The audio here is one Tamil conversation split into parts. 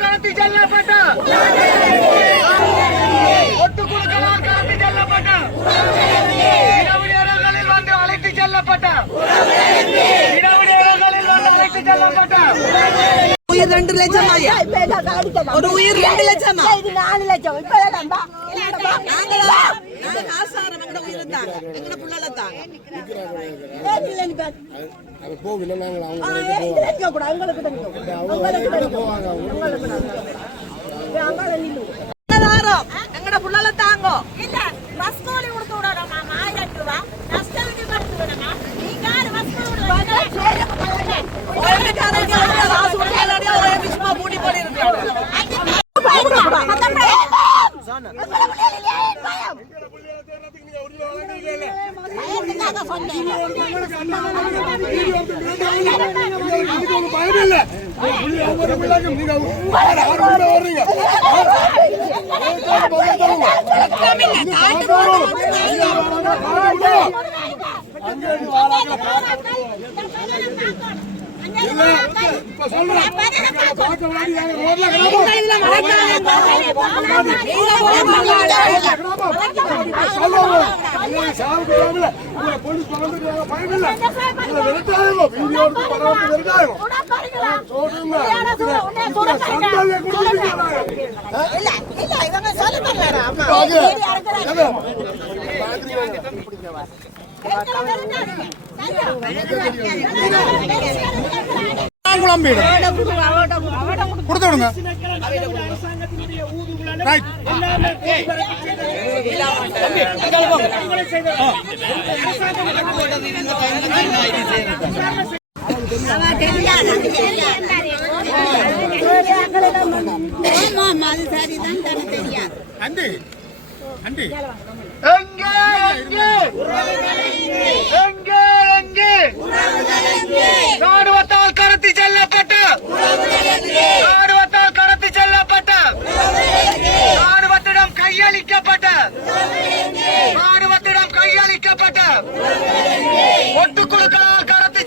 கடத்தி செல்லப்பட்ட ஒட்டுக்குழுக்களால் கடத்தி செல்லப்பட்ட இரவு நேரங்களில் வந்து அழைத்து செல்லப்பட்ட உயிர் 2 லட்சம் ஒரு உயிர் 2 லட்சமா? இது 4 லட்சம். எங்கட புள்ளல தாங்கோ இல்ல பஸ் கூலி கொடுத்து விடறோம் 1000 ரூபாய் நஷ்டத்துக்கு கொடுத்து விடறோம். நீங்க யாரு பஸ் கூலி விடுறீங்க? ஒரு காரங்க காசு கொடுக்கலடா ஒரு பிஸ்மா மூடி போடி இருக்கு. சானா எங்கட புள்ளல பயம் எங்கட புள்ளல தேறதுக்கு நீங்க ஒரு வழங்க இல்ல. என்னங்க சொன்னீங்க? பயம் இல்ல. ஒரு புள்ளக்கு நீங்க யாரு வர்றீங்க? கொடுத்து விடுங்க. ராணுவத்தால் கடத்தி செல்லப்பட்ட ராணுவத்திடம் கையளிக்கப்பட்ட ஒட்டுக்குழுக்களால் கடத்தி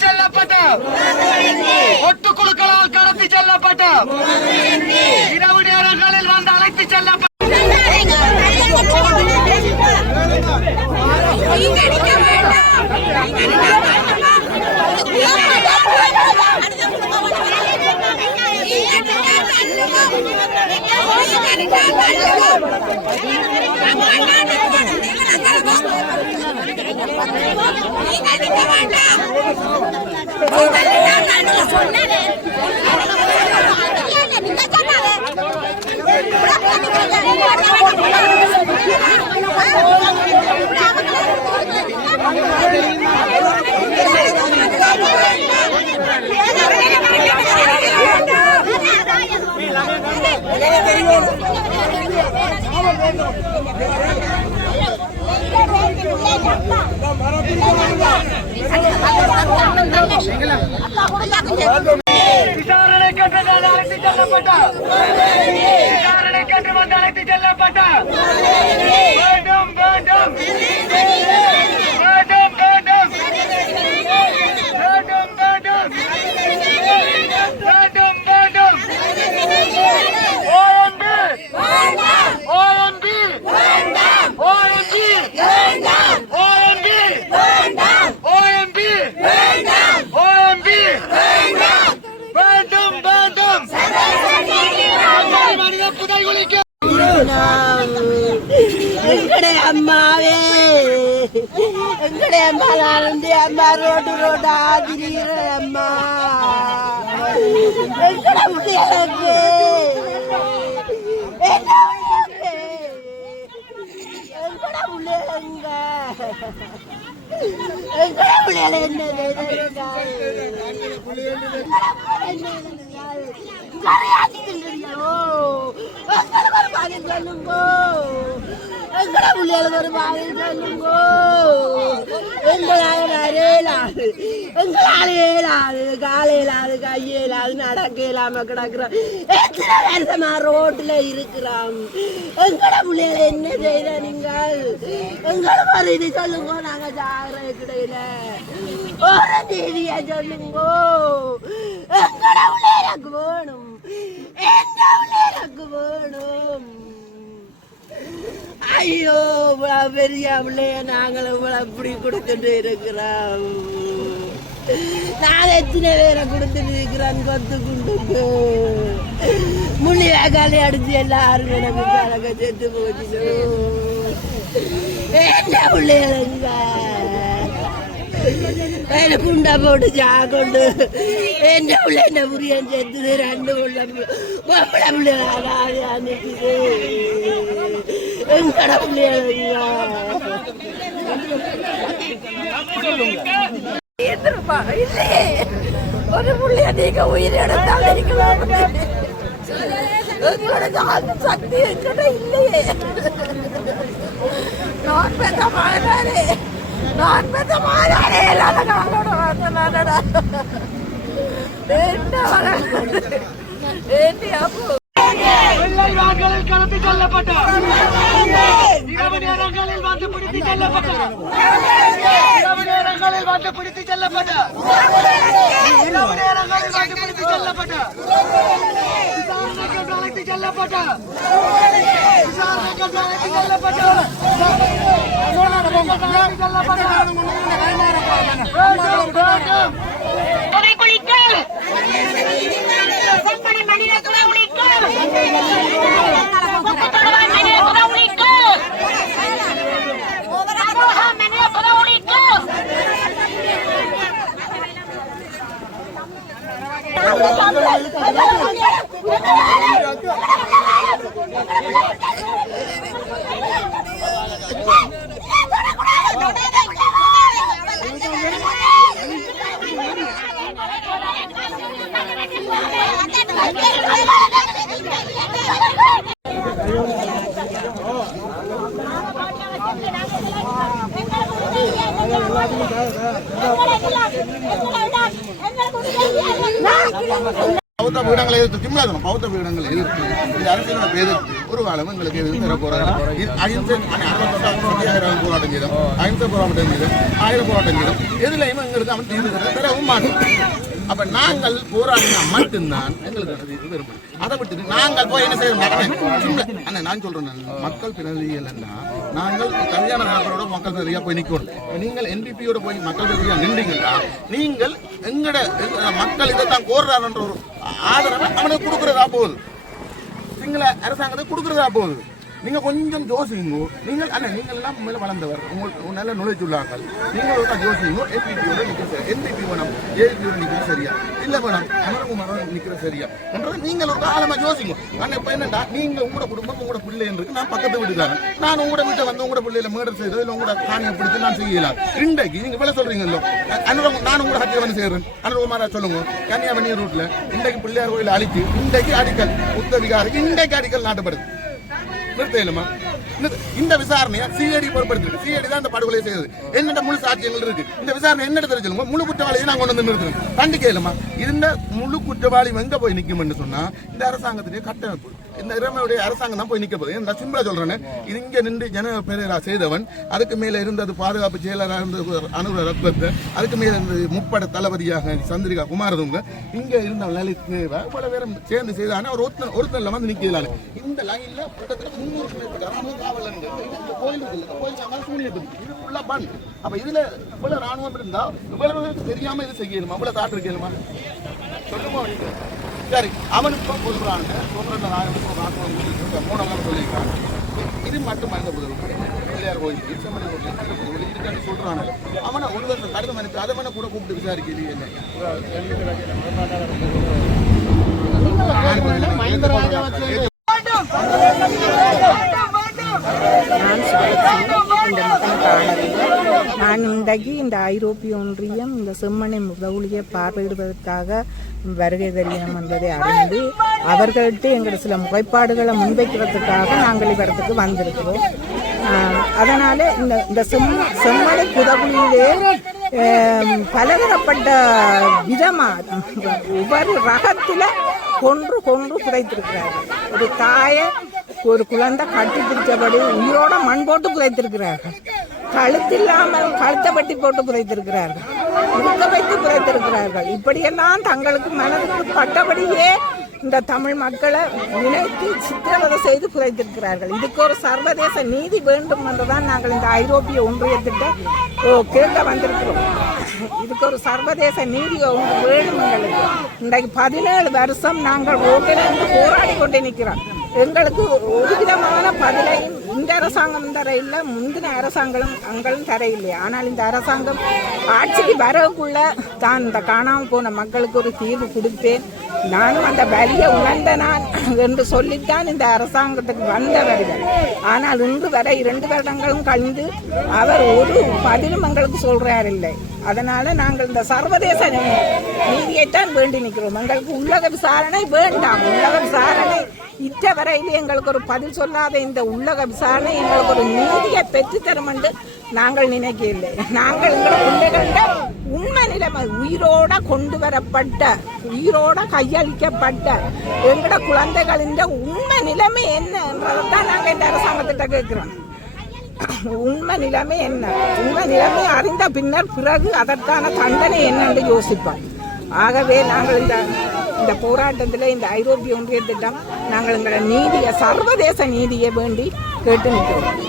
செல்லப்பட்ட இரவு நேரங்களில் வந்து அழைத்து செல்லப்பட்ட விசாரணை கேட்டு அழைத்து செல்லப்பட்ட வேண்டும் வேண்டும் அம்மாவே எங்கட அம்மா நான் அம்மா ரோடு ஆதிரிகிற அம்மா எங்கட முடியாது எங்கட உள்ளங்க எங்கட பிள்ளைகளை என்ன எங்கட பிள்ளைகளுக்கு ஒரு பாதில் சொல்லுங்கோ. எங்களால வரையலாது, எங்களால இயலாது, காலையிலாது, கையிலாது, நடக்க இல்லாம கிடக்குறோம். எத்தனை வருஷமா ரோட்ல இருக்கிறோம். எங்கட பிள்ளைகளை என்ன செய்த நீங்கள்? எங்களுக்கு ஒரு இது சொல்லுங்க. நாங்க ஜாகிர கிடையில ஒரு நீதிய சொல்லுங்கோ. எங்கட பிள்ளைகளுக்கு வேணும், எந்த பிள்ளைகளுக்கு வேணும். ஐயோ, இவ்வளவு பெரிய பிள்ளைய நாங்கள் இவ்வளவு இப்படி கொடுத்துட்டு இருக்கிறோம். நான் எத்தனை பேரை கொடுத்துட்டு இருக்கிறேன் கொத்து குண்டுக்கு. முள்ளி வேகாலி அடிச்சு எல்லாரும் எனக்கு கணக்க செத்து போச்சு. என்ன பிள்ளைங்க குண்டா போட்டு ஜா கொண்டு என்ன பிள்ளை என்ன புரியன் செத்துது. ரெண்டு பொம்பளை பிள்ளைகளா நிற்குது. எங்கட பிள்ளைங்க இல்லையே, ஒரு புள்ளிய நீங்க உயிர் எடுத்தால் இருக்கலாம். எங்களோட சக்தி எங்கிட்ட இல்லையே. நான் பெற்ற மாறாரே, நான் பெற்ற மாறாரே இல்லாத காலோட வார்த்தை வெள்ளைவான்களில் கடத்தி செல்லப்பட்ட இரவு நேரங்களில் வந்து பிடித்து செல்லப்பட்ட இரவு நேரங்களில் வந்து பிடித்து செல்லப்பட்ட இரவு நேரங்களில் வந்து பிடித்து செல்லப்பட்ட விசாரணைக்கு அழைத்து செல்லப்பட்ட விசாரணைக்கு அழைத்து செல்லப்பட்ட பௌத்த பீடங்களை எதிர்த்து சிம்லாதனம் பௌத்த பீடங்களை எதிர்த்து இந்த அரசியலமைப்பை எதிர்த்து ஒரு காலம் எங்களுக்கு எதிர்த்து தர போறாங்க. அஹிம்சை சத்தியாகிரகம் போராட்டம் செய்தோம், அஹிம்சை போராட்டம் செய்தோம், ஆயுத போராட்டம் செய்தோம். எதுலையும் எங்களுக்கு அவன் தீர்வு தரவும் மாட்டோம். அப்ப நாங்கள் போராடினா மட்டும்தான் எங்களுக்கு விரும்பும். அதை விட்டு நாங்கள் போய் என்ன செய்யணும்? அண்ணா நான் சொல்றேன், மக்கள் பிரதிநிதிகள் நாங்கள் கல்யாண நபரோட மக்கள் பிரதியா போய் நிற்கணும். நீங்கள் என்பிபியோட போய் மக்கள் பிரதியா நின்றீங்கன்னா நீங்கள் எங்கட மக்கள் இதைத்தான் கோர்றாருன்ற ஒரு ஆதரவை அவனுக்கு கொடுக்கறதா போகுது, சிங்கள அரசாங்கத்தை கொடுக்கறதா போகுது. நீங்க கொஞ்சம் யோசிங்க. நீங்கள் அண்ணா நீங்கள் எல்லாம் மேல வளர்ந்தவர், உங்களுக்கு நல்ல நுழைச்சுள்ளார்கள். நீங்கள் ஒரு யோசிங்க. என்பிபியோட நிற்கிற என்பிபி வேணும், ஏபிபியோட நிற்கிறது சரியா இல்ல வேணும், அமரகுமாரோட நிற்கிறது சரியா என்றது நீங்கள் ஒரு ஆழமா யோசிங்க. ஆனா இப்ப என்னடா, நீங்க உங்களோட குடும்பம் உங்களோட பிள்ளை இருக்கு, நான் பக்கத்து வீட்டுக்காரன், நான் உங்களோட வீட்டை வந்து உங்களோட பிள்ளையில மேடர் செய்தோ இல்ல உங்களோட காணியை பிடிச்சு நான் செய்யலாம். இன்றைக்கு நீங்க வேலை சொல்றீங்களோ, நான் உங்களோட ஹத்தியவன் செய்யறேன். அனுபவமாரா சொல்லுங்க. கன்னியாகுமரி ரூட்ல இன்றைக்கு பிள்ளையார் கோயில அழிச்சு இன்றைக்கு அடிக்கல் உத்தவிகாருக்கு இன்றைக்கு அடிக்கல் நாட்டப்படுது. நிறுத்தலுமா? இந்த விசாரணையை சிஐடி பொறுப்படுத்திருக்கு. சிஐடி தான் இந்த படுகொலை செய்தது. என்னென்ன முழு சாட்சியங்கள் இருக்கு. இந்த விசாரணை என்ன தெரிஞ்சுங்க, முழு குற்றவாளியை நான் கொண்டு வந்து நிறுத்தணும். கண்டிக்கலுமா? இந்த முழு குற்றவாளி எங்க போய் நிற்கும்னு சொன்னா இந்த அரசாங்கத்திலேயே கட்டமைப்பு, இந்த இறமையுடைய அரசாங்கம் தான் போய் நிற்க போகுது. நான் சிம்பிளா சொல்றேன், இங்க நின்று ஜன பெரேரா செய்தவன், அதுக்கு மேல இருந்தது பாதுகாப்பு செயலராக இருந்த அனுர ரத்வத்தை, அதுக்கு மேல இருந்தது முப்படை தளபதியாக சந்திரிகா குமாரதுங்க, இங்க இருந்த லலித் நேவா பல பேரும் சேர்ந்து செய்தான ஒரு ஒருத்தர் வந்து நிற்கிறாங்க. இந்த லைன்ல கிட்டத்தட்ட 300 அப்ப இதுல இவ்வளவு ராணுவம் இருந்தா இவ்வளவு தெரியாம இது செய்யணுமா? இவ்வளவு தாட்டு இருக்கணுமா? சொல்லுமா? சரி, அவனுக்கு சொல்றாங்க சொல்லியிருக்காங்க. இது மட்டும் மனித புதல் பிள்ளையார் கோயிலுக்கு இருக்கான்னு சொல்றாங்க. அவனை ஒரு வருஷம் கருத்து மனுக்கு அதை வேணா கூட கூப்பிட்டு விசாரிக்கிறது என்ன? இந்த மக்களுக்காக நான் இன்றைக்கு இந்த ஐரோப்பிய ஒன்றியம் இந்த செம்மணி முகவலியை பார்வையிடுவதற்காக வருகை தருகிறோம் என்பதை அறிந்து அவர்கள்ட்ட எங்கள் சில முறைப்பாடுகளை முன்வைக்கிறதுக்காக நாங்கள் இவரத்துக்கு வந்திருக்கிறோம். அதனால இந்த செம்மணி புதகுலியிலே பலதரப்பட்ட விதமாக ஒவ்வொரு ரகத்தில் கொன்று புதைத்திருக்கிறார்கள். ஒரு தாயை ஒரு குழந்தை கட்டி பிடிச்சபடி உயிரோட மண் போட்டு புதைத்திருக்கிறார்கள். கழுத்தில்லாமல் கழுத்தை வெட்டி போட்டு புதைத்திருக்கிறார்கள். இருக்க வைத்து புதைத்திருக்கிறார்கள். இப்படியெல்லாம் தங்களுக்கு மனதுக்கு பட்டபடியே இந்த தமிழ் மக்களை நினைத்து சித்திரவதை செய்து புதைத்திருக்கிறார்கள். இதுக்கு ஒரு சர்வதேச நீதி வேண்டும் என்றுதான் நாங்கள் இந்த ஐரோப்பிய ஒன்றியத்திட்ட கேட்க வந்திருக்கிறோம். இதுக்கு ஒரு சர்வதேச நீதி ஒன்று வேணும் எங்களுக்கு. இன்றைக்கு 17 வருஷம் நாங்கள் ரோட்டிலிருந்து போராடி கொண்டு நிற்கிறோம். எங்களுக்கு ஒரு விதமான பதிலையும் இந்த அரசாங்கம் தரையில்லை, முந்தின அரசாங்களும் தரையில்லை. ஆனால் இந்த அரசாங்கம் ஆட்சிக்கு வரக்குள்ள தான் இந்த காணாமல் போன மக்களுக்கு ஒரு தீர்வு கொடுப்பேன், நானும் அந்த வலியை உணர்ந்த நான் என்று சொல்லித்தான் இந்த அரசாங்கத்துக்கு வந்தவர்கள். ஆனால் இன்று வரை 2 வருடங்களும் கழிந்து அவர் ஒரு பதிலும் எங்களுக்கு சொல்றார் இல்லை. அதனால நாங்கள் இந்த சர்வதேச நீதியைத்தான் வேண்டி நிற்கிறோம். எங்களுக்கு உள்ளக விசாரணை வேண்டாம். உள்ளக விசாரணை இற்ற வரையிலே எங்களுக்கு ஒரு பதில் சொல்லாத இந்த உள்ளக விசாரணை எங்களுக்கு ஒரு நீதியை பெற்றுத்தரும் என்று நாங்கள் நினைக்கவில்லை. நாங்கள் எங்கள் பிள்ளைகளிட உண்மை நிலைமை உயிரோட கொண்டு வரப்பட்ட உயிரோட கையளிக்கப்பட்ட எங்களோட குழந்தைகளின் உண்மை நிலைமை என்ன என்றதான் நாங்கள் இந்த அரசாங்கத்திட்ட கேட்கிறோம். உண்மை நிலைமை என்ன, உண்மை நிலைமை அறிந்த பின்னர் பிறகு அதற்கான தண்டனை என்னென்று யோசிப்பார். ஆகவே நாங்கள் இந்த போராட்டத்தில் இந்த ஐரோப்பிய ஒன்றியத்திடம் நாங்கள் எங்களை நீதியை சர்வதேச நீதியை வேண்டி கேட்டு நிற்கிறோம்.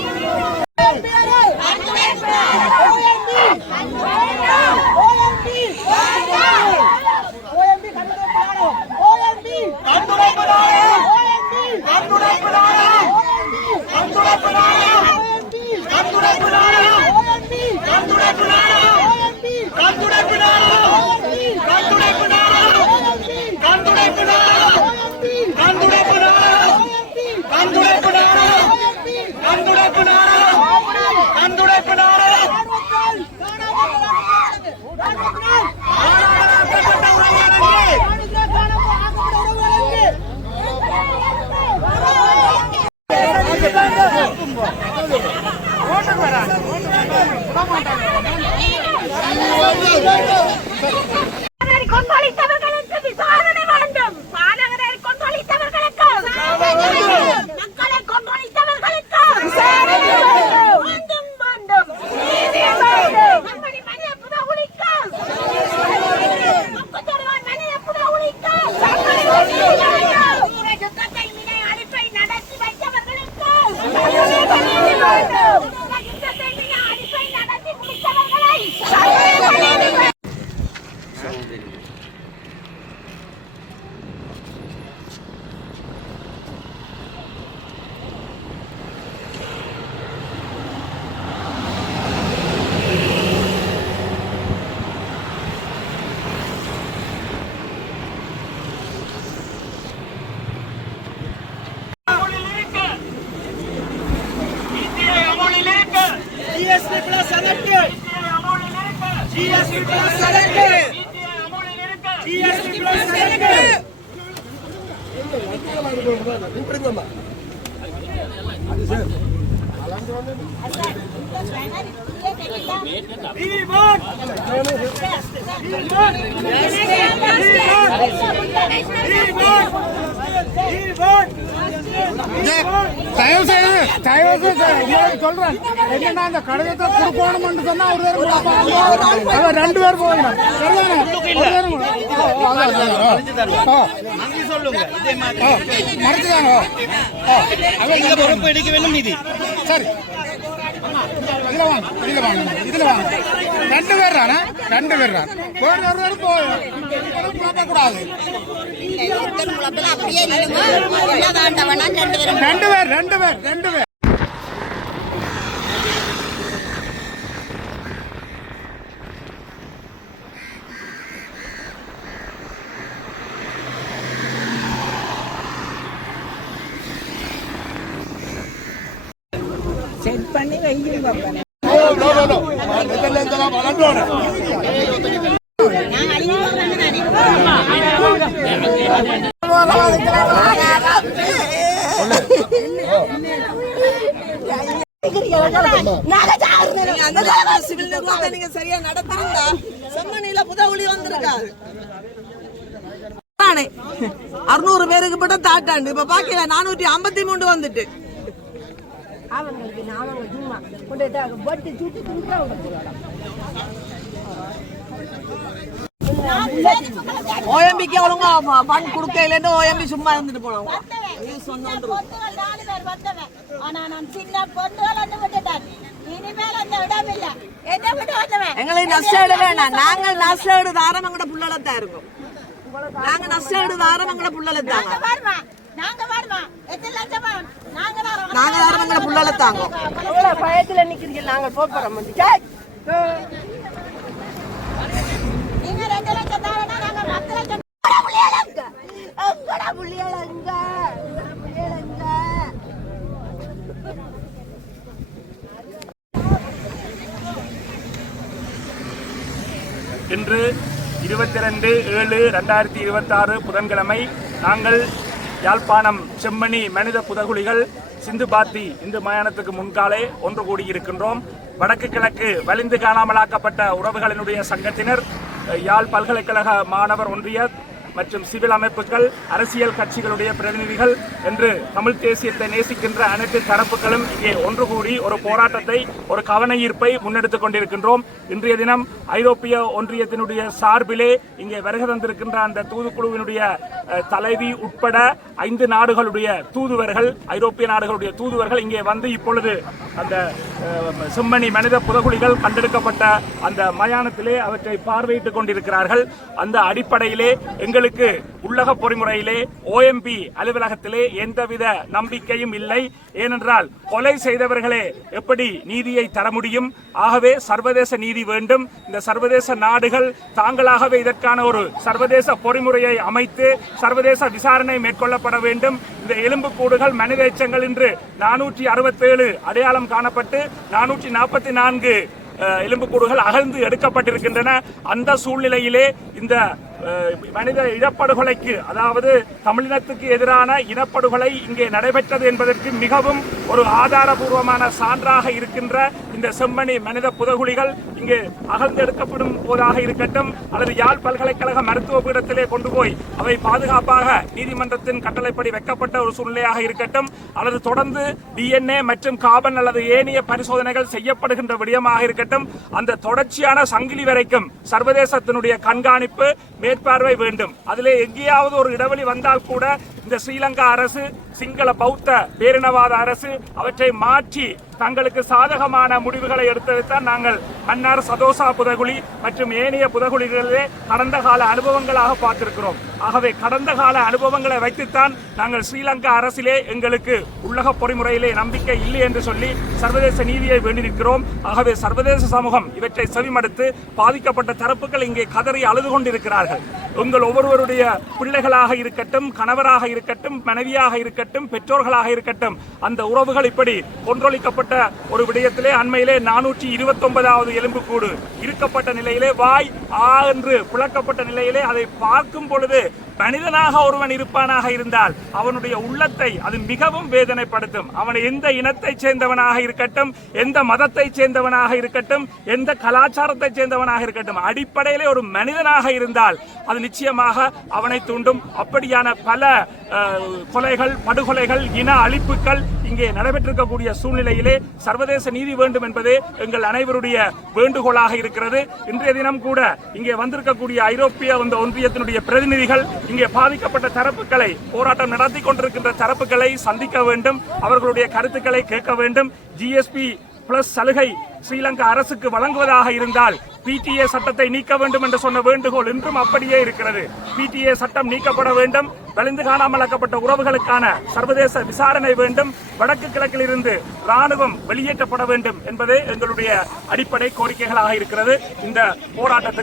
கொன்றொழித்தவர்களுக்கு விசாரணை வேண்டும். பாலகரை கொன்றொழித்தவர்களுக்கு மக்களை கொன்றொழித்தவர்களுக்கு விசாரணை வேண்டும். நீதி வேண்டும். மணி புதகுலிக்கு மணி புதகுலிக்கு யுத்தத்தை மினை அடிப்பை நடத்தி வைத்தவர்களுக்கு நீதி வேண்டும். யுத்தத்தை மினை அடிப்பை நடத்தி முடித்தவர்களை GSP plus selected. GSP plus selected. GSP plus selected. We want. சொல்றேன் என்னன்னா அந்த கடிதத்தை கொடுக்கணும்னு சொன்னா அவர் 2 பேர் போகணும். மறைச்சுதாங்க பொறுப்பு எடுக்க வேண்டும். நிதி சரி இதுல வாங்க இதுல வாங்க 2 பேர் தானே 2 பேர் தான் ஒரு கூடாது. 2 பேர் செட் பண்ணி வெயில் வைப்பேன். சிவில் நிர்வாகத்தை நீங்க சரியா நடத்திருந்தா செம்மணியில புதவுளி வந்திருக்காது. 600 பேருக்கு மட்டும் தாட்டாண்டு இப்ப பாக்கல 453 வந்துட்டு. ஓஎம்பிக்கு ஒழுங்கா பண் கொடுக்கலன்னு ஓஎம்பி சும்மா இருந்துட்டு போனோம். எங்களை நஷ்டம் வேணாம். நாங்கள் நஷ்டம் தாரம் எங்கட புள்ளலத்தான் இருக்கும். நாங்க நஷ்டம் தாரம் எங்கட புள்ளலத்தாங்க. நாங்க தாரம் எங்கட புள்ளலத்தாங்க. பயத்துல நிக்கிறீங்க. நாங்கள் போறோம். நீங்க 2 லட்சம் தாரனா நாங்க 10 லட்சம். எங்கட புள்ளியலங்க. இன்று 22/7/2026 புதன்கிழமை நாங்கள் யாழ்ப்பாணம் செம்மணி மனித புதகுலிகள் சிந்துபாத்தி இந்து மயானத்துக்கு முன்காலே ஒன்று கூடியிருக்கின்றோம். வடக்கு கிழக்கு வலிந்து காணாமலாக்கப்பட்ட உறவுகளினுடைய சங்கத்தினர், யாழ் பல்கலைக்கழக மாணவர் ஒன்றிய மற்றும் சிவில் அமைப்புகள், அரசியல் கட்சிகளுடைய பிரதிநிதிகள் என்று தமிழ் தேசியத்தை நேசிக்கின்ற அனைத்து தரப்புகளும் இங்கே ஒன்று கூடி ஒரு போராட்டத்தை, ஒரு கவன ஈர்ப்பை முன்னெடுத்துக் கொண்டிருக்கின்றோம். இன்றைய தினம் ஐரோப்பிய ஒன்றியத்தினுடைய சார்பிலே இங்கே வருகை தந்திருக்கின்ற அந்த தூதுக்குழுவினுடைய தலைவி உட்பட 5 நாடுகளுடைய தூதுவர்கள், ஐரோப்பிய நாடுகளுடைய தூதுவர்கள் இங்கே வந்து இப்பொழுது அந்த செம்மணி மனித புதகுலிகள் கண்டெடுக்கப்பட்ட அந்த மயானத்திலே அவற்றை பார்வையிட்டுக் கொண்டிருக்கிறார்கள். அந்த அடிப்படையிலே எங்களுக்கு உள்ளக பொறிமுறையிலே OMB அலுவலகத்திலே எந்தவித நம்பிக்கையும் இல்லை. ஏனென்றால் கொலை செய்தவர்களே எப்படி நீதியை தர முடியும்? ஆகவே சர்வதேச நீதி வேண்டும். இந்த சர்வதேச நாடுகள் தாங்களாகவே இதற்கான ஒரு சர்வதேச பொறிமுறையை அமைத்து சர்வதேச விசாரணை மேற்கொள்ளப்பட வேண்டும். இந்த எலும்புக்கூடுகள் மனித எச்சங்கள் இன்று 467 அடையாளம் காணப்பட்டு 444 எலும்புக்கூடுகள் அகழ்ந்து எடுக்கப்பட்டிருக்கின்றன. அந்த சூழ்நிலையிலே இந்த மனித இனப்படுகொலைக்கு, அதாவது தமிழினத்துக்கு எதிரான இனப்படுகொலை இங்கே நடைபெற்றது என்பதற்கு மிகவும் ஒரு ஆதாரபூர்வமான சான்றாக இருக்கின்ற இந்த செம்மணி மனித புதகுலிகள் இங்கே அகழ்ந்தெடுக்கப்படும் போதாக இருக்கட்டும், அல்லது யாழ் பல்கலைக்கழக மருத்துவ பீடத்திலே கொண்டு போய் அவை பாதுகாப்பாக நீதிமன்றத்தின் கட்டளைப்படி வைக்கப்பட்ட ஒரு சூழ்நிலையாக இருக்கட்டும், அல்லது தொடர்ந்து DNA மற்றும் காபன் அல்லது ஏனைய பரிசோதனைகள் செய்யப்படுகின்ற விடயமாக இருக்கட்டும், அந்த தொடர்ச்சியான சங்கிலி வரைக்கும் சர்வதேசத்தினுடைய கண்காணிப்பு, மேற்பார்வை வேண்டும். அதிலே எங்கேயாவது ஒரு இடைவெளி வந்தால் கூட இந்த ஸ்ரீலங்கா அரசு, சிங்கள பௌத்த பேரினவாத அரசு அவற்றை மாற்றி தங்களுக்கு சாதகமான முடிவுகளை எடுத்ததைத்தான் நாங்கள் மன்னார் சதோசா புதகுலி மற்றும் ஏனைய புதகுலிகளிலே கடந்த கால அனுபவங்களாக பார்த்திருக்கிறோம். ஆகவே கடந்த கால அனுபவங்களை வைத்துத்தான் நாங்கள் ஸ்ரீலங்கா அரசிலே எங்களுக்கு உள்ளக பொறிமுறையிலே நம்பிக்கை இல்லை என்று சொல்லி சர்வதேச நீதியை வேண்டி நிற்கிறோம். ஆகவே சர்வதேச சமூகம் இவற்றை செவிமடுத்து பாதிக்கப்பட்ட தரப்புகள் இங்கே கதறி அழுது கொண்டிருக்கிறார்கள். உங்கள் ஒவ்வொருவருடைய பிள்ளைகளாக இருக்கட்டும், கணவராக இருக்கட்டும், மனைவியாக இருக்கட்டும், பெற்றோர்களாக இருக்கட்டும், அந்த உறவுகள் இப்படி கொன்றொழிக்கப்பட்ட ஒரு விடயத்திலே அண்மையிலே 429வது எலும்புக்கூடு இருக்கப்பட்ட நிலையிலே, வாய் என்று பிளக்கப்பட்ட நிலையிலே அதை பார்க்கும் பொழுது மனிதனாக ஒருவன் இருப்பானாக இருந்தால் அவனுடைய உள்ளத்தை அது மிகவும் வேதனைப்படுத்தும். அவன் எந்த இனத்தை சேர்ந்தவனாக இருக்கட்டும், எந்த மதத்தை சேர்ந்தவனாக இருக்கட்டும், எந்த கலாச்சாரத்தை சேர்ந்தவனாக இருக்கட்டும், அடிப்படையிலே ஒரு மனிதனாக இருந்தால் அது நிச்சயமாக அவனை தூண்டும். அப்படியான பல கொலைகள், படுகொலைகள், இன அழிப்புகள் இங்கே நடைபெற்றிருக்கக்கூடிய சூழ்நிலையிலே சர்வதேச நீதி வேண்டும் என்பதே எங்கள் அனைவருடைய வேண்டுகோளாக இருக்கிறது. இன்றைய தினம் கூட இங்கே வந்திருக்கக்கூடிய ஐரோப்பிய ஒன்றியத்தினுடைய பிரதிநிதிகள் இங்கே பாதிக்கப்பட்ட தரப்புகளை, போராட்டம் நடத்தி கொண்டிருக்கின்ற தரப்புகளை சந்திக்க வேண்டும், அவர்களுடைய கருத்துக்களை கேட்க வேண்டும். GSP+ சலுகை ஸ்ரீலங்கா அரசுக்கு வழங்குவதாக இருந்தால் PTA சட்டத்தை நீக்க வேண்டும் என்று சொன்ன வேண்டுகோள் இன்றும் அப்படியே இருக்கிறது. PTA சட்டம் நீக்கப்பட வேண்டும். வலிந்து காணாமலாக்கப்பட்ட உறவுகளுக்கான சர்வதேச விசாரணை வேண்டும். வடக்கு கிழக்கில் இருந்து ராணுவம் வெளியேற்றப்பட வேண்டும் என்பதே எங்களுடைய அடிப்படை கோரிக்கைகளாக இருக்கிறது. இந்த போராட்டத்துக்கு